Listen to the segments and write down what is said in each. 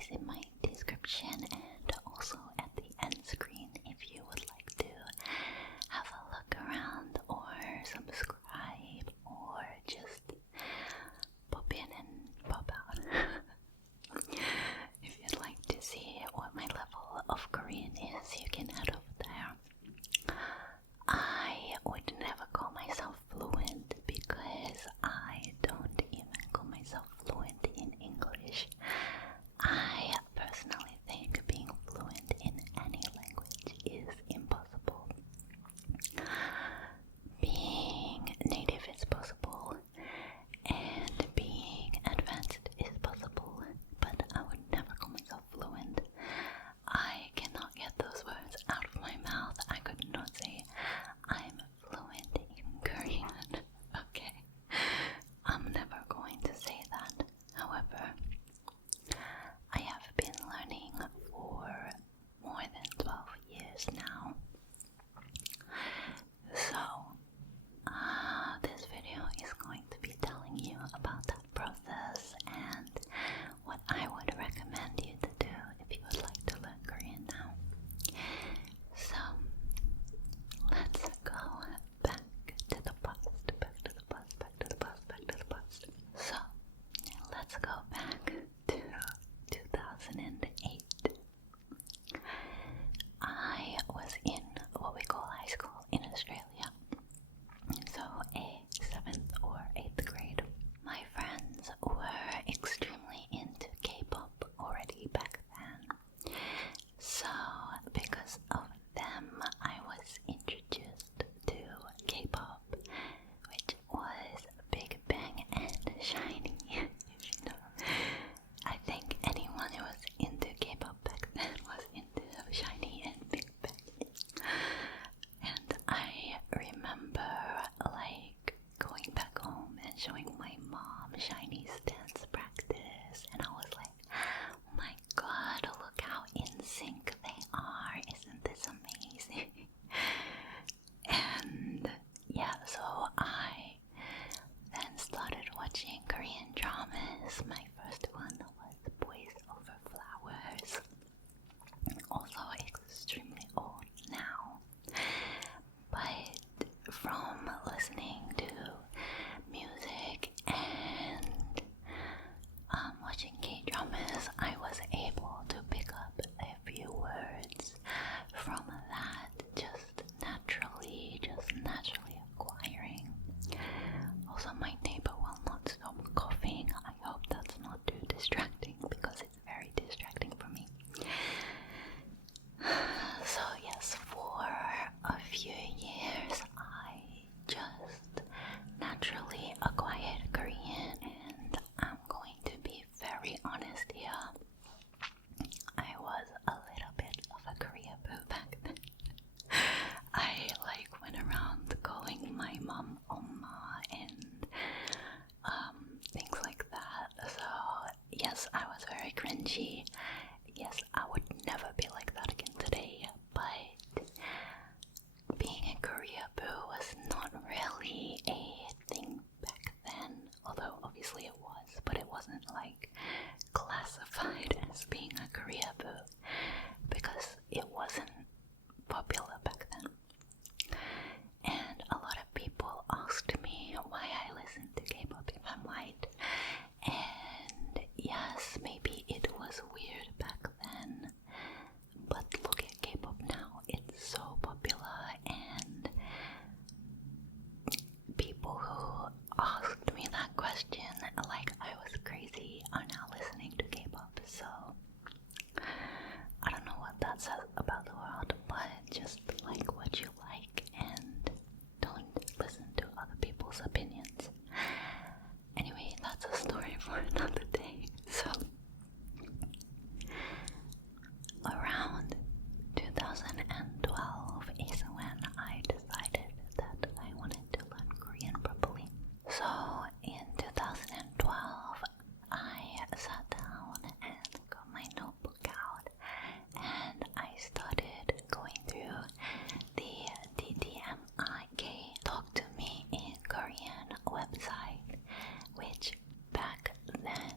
is in my description and also at the end screen if you would like to have a look around or subscribe or just pop in and pop out. If you'd like to see what my level of Korean is, you can head over there. I would never call myself fluent because I don't even call myself fluent in English. I personally think being fluent in any language is impossible. Being native is possible, and being advanced is possible, but I would never call myself fluent. I cannot get those words out of my mouth. I could not say I'm fluent in Korean. Okay, I'm never going to say that. However, I have been learning for more than 12 years now. So, this video is going to be telling you about that process and what I would recommend you to do if you would like to learn Korean now. So, let's go back to the past, back to the past, back to the past, back to the past. So, let's go back to 2008. I was in what we call high school in Australia, so a 7th or 8th grade. My friends were extremely into K-pop already back then, so because of them I was introduced to K-pop, which was Big Bang and SHINee. If you know, I think anyone who was into K-pop back then was into SHINee and Big Bang. And I remember like going back home and showing my mom SHINee's dance practice, and I was like, oh my god, look how in sync they are, isn't this amazing? And yeah, so I then started watching Korean dramas. My first one was Boys Over Flowers, also extremely old now, but from listening to music and watching K-dramas, I was able to pick up a few words from that, just naturally acquiring. Also, my neighbor will not stop coughing. I hope that's not too distracting because it's very distracting for me. So yes, for a few years I just naturally acquired Korean, and I'm going to be very honest here. I was a little bit of a Korea boo back then. I went around calling my mom Oma and things like that. So yes, I was very cringy. Yes, I would never be like that again today, but being a Korea boo was not really a thing back then, although obviously it was, but it wasn't classified as being a Korea boo because it wasn't popular back then. And a lot of people asked me why I listened to K-pop if I'm white, and yes, maybe it was weird back then, but look at K-pop now, it's so popular, and people who asked me that question like I was crazy are now listening to K-pop. So I don't know what that says about the world, but just like what you like and don't listen to other people's opinions. Anyway, that's a story for another day. So around 2012 is when I decided that I wanted to learn Korean properly. So in 2012 I sat down and got my notebook out, and I started going through the DDMIK Talk to Me in Korean website, which back then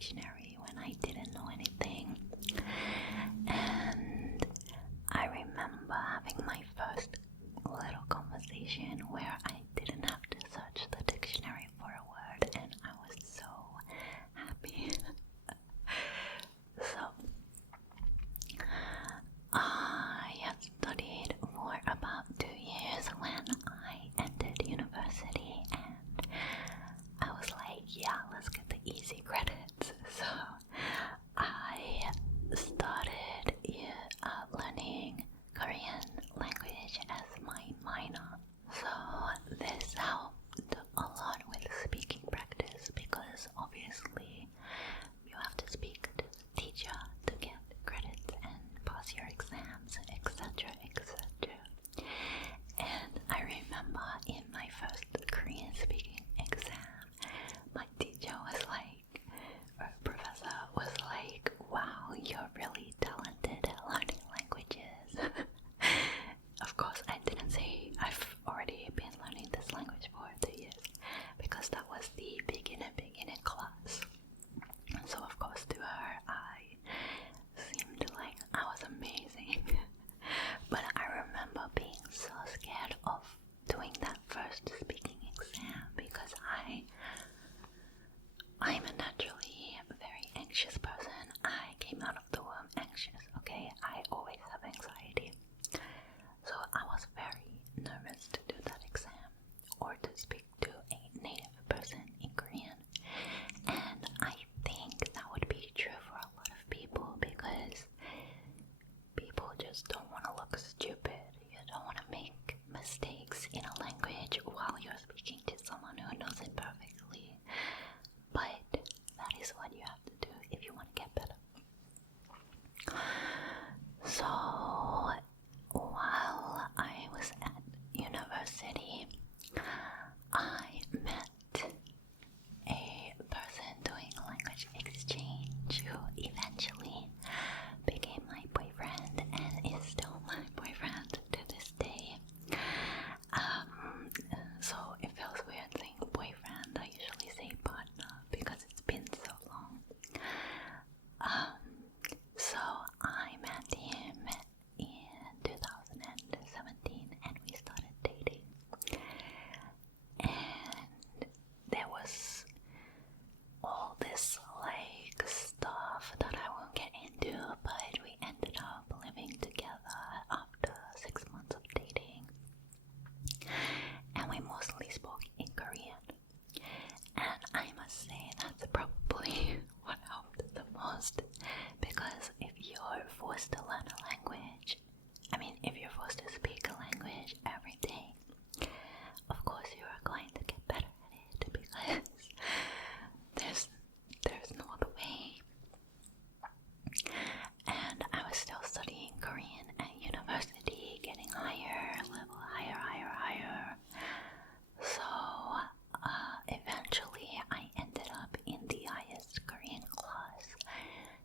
dictionary when I didn't know anything. And I remember having my first little conversation where I didn't have to search the dictionary for a word, and I was so happy. So I had studied for about 2 years when I entered university, and I was like, yeah, let's get the easy credits. So I started learning Korean language as my minor. So this helped a lot with speaking practice because obviously you have to speak to the teacher to get credits and pass your exams, etc., etc. And I remember in my first Korean speaking exam, my teacher was like, or professor was like, wow, you're really talented at learning languages. Of course, I didn't say I've already been learning this language for 2 years because that was the beginner class. So of course to her I seemed like I was amazing. But I remember being so scared of doing that first speaking exam because I'm a naturally very anxious person. I came out of the womb anxious, okay? I always have anxiety. So I was very nervous to do that exam or to speak to a native person in Korean. And I think that would be true for a lot of people because people just don't want to look stupid. You don't want to make mistakes in a language while you're speaking to someone who knows it perfectly. But that is what you have to do if you want to get better. So while I was at university, I met a person doing language exchange who eventually became my boyfriend and is still my boyfriend to this day. So it feels weird saying boyfriend. I usually say partner because it's been so long. So I met him in 2017 and we started dating. And there was all this like stuff that I won't get into, but we ended up living together after 6 months of dating. And we mostly spoke in Korean. And I must say that's probably what helped the most, because if you're forced to learn a language, if you're forced to speak a language every day, of course you are going to get better at it because there's no other way. And I was still studying Korean at university, getting higher, level higher. So eventually I ended up in the highest Korean class,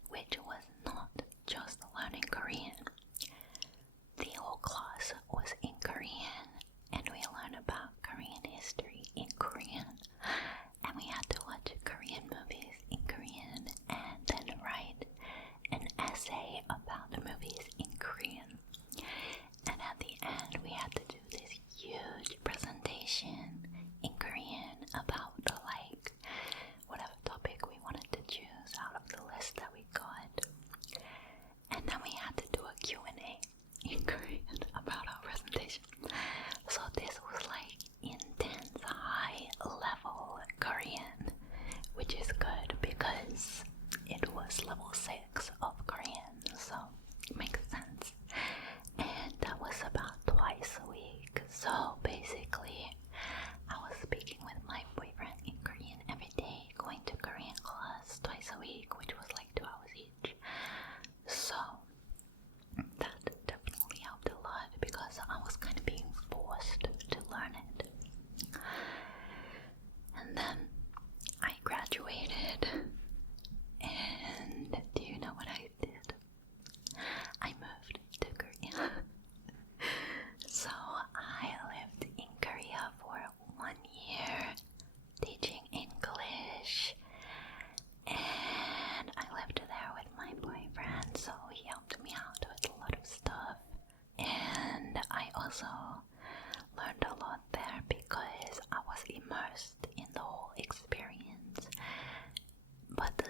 which was not just learning Korean. The whole class was in Korean, and we learned about Korean history in Korean, and we had to watch Korean movies in Korean and then write an essay about the movies in Korean. And at the end we had to do this huge presentation in Korean about whatever topic we wanted to choose out of the list that we got. And then we had to do a Q&A in Korean about our presentation. So this was like intense high level Korean, which is good because it was level 6 of Korean, so it makes sense. And that was about twice a week. So basically I was speaking with my boyfriend in Korean every day, going to Korean class twice a week, which was like 2 hours each. So that definitely helped a lot because I was kind of being forced to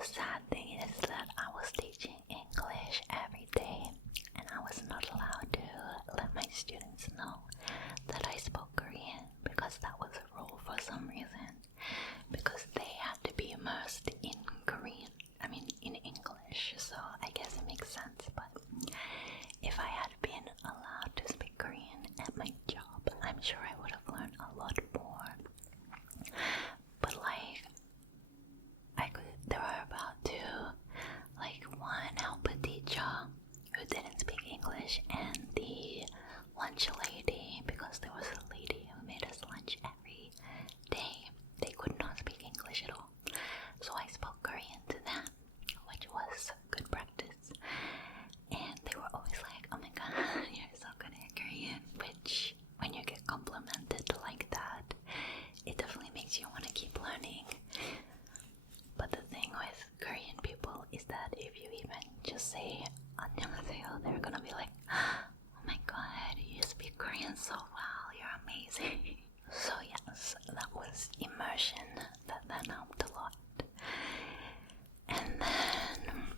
sad thing is that I was teaching English every day, and I was not allowed to let my students know that I spoke Korean because that was a rule for some reason. Because they had to be immersed in Korean, in English, so I guess it makes sense. But if I had been allowed to speak Korean at my job, I'm sure I would have learned a lot more. But there were about two, one helper teacher who didn't speak English, and the lunch lady, because there was a lady who made us lunch every day. They could not speak English at all, so I spoke Korean to them, which was good practice. And they were always like, "Oh my god, you're so good at Korean," which, when you get complimented like that, it definitely makes you want to keep learning. But the thing with Korean people is that if you even just say "안녕하세요," they're gonna be like, "Oh my god, you speak Korean so well, you're amazing." So yes, that was immersion. That helped a lot. And then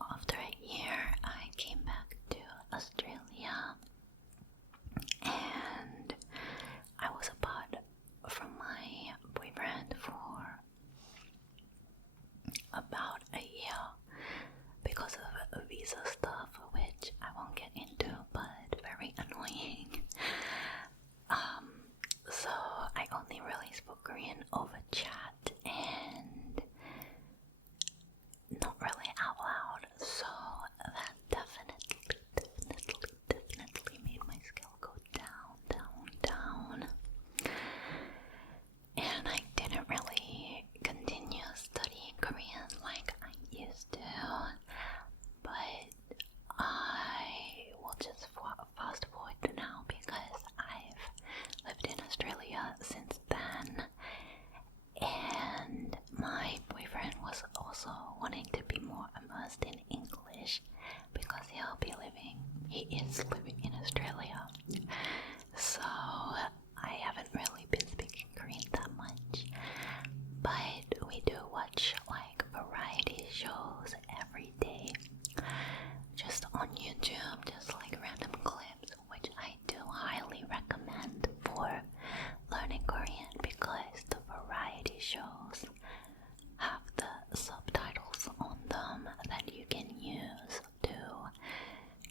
after a year, I came back to Australia, and I was apart from my boyfriend for about a year because of visa stuff, which I won't get into, but very annoying. So I only really spoke Korean over chat and not really out loud, so that definitely made my skill go down. And I didn't really continue studying Korean like I used to, but I will just fast forward to now because I've lived in Australia since then, and my boyfriend was also wanting to be more immersed in English because he is living in Australia. So I haven't really been speaking Korean that much, but we do watch variety shows every day, just on YouTube, just random clips, which I do highly recommend for learning Korean because the variety shows have the subtitles on them that you can use to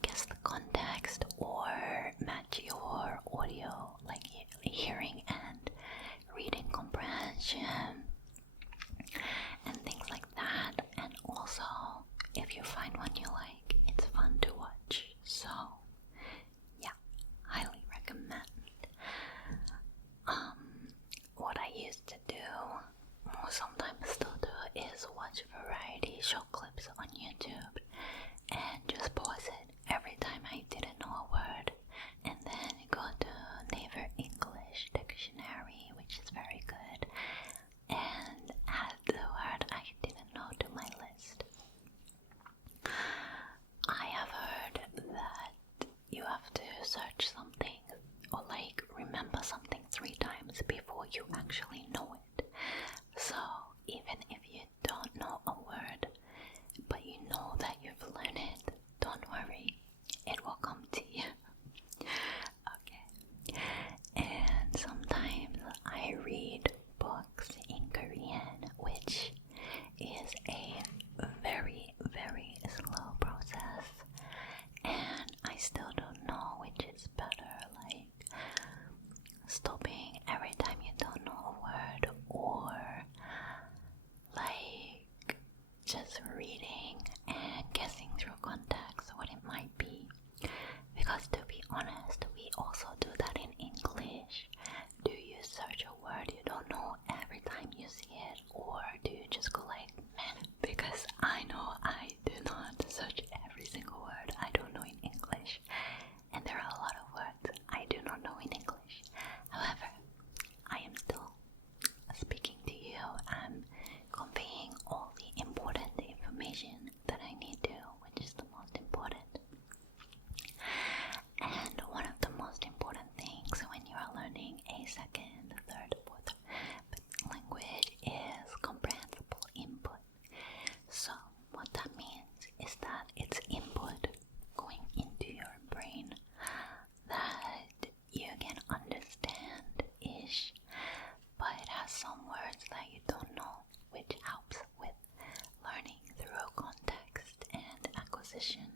guess the context or match your audio, hearing and reading comprehension and things like that. And also, if you find one you like, it's fun to watch. So yeah, highly recommend. What I used to do, or sometimes still do, is watch variety show clips on YouTube and just pause it every time I didn't know a word, and then go to Naver English Dictionary, which is very good, and add the word I didn't know to my list. I have heard that you have to search something or remember something 3 times before you actually know it. So even if you don't know a word, but you know that you've learned it, don't worry, it will come to you. Okay. And sometimes I read books in Korean, which is a very, very slow process, and I still don't know which is better, stopping every time you don't know a word, or just reading and guessing through context what it might be. Because to be honest, we also do that in English. Do you search a word you don't know every time you see it, or do you just go man? Because I know I do not search every single word I don't know in English, and there are a lot of words I do not know in English. However, I am still speaking to you. I'm conveying all the important information that I need to, which is the most edition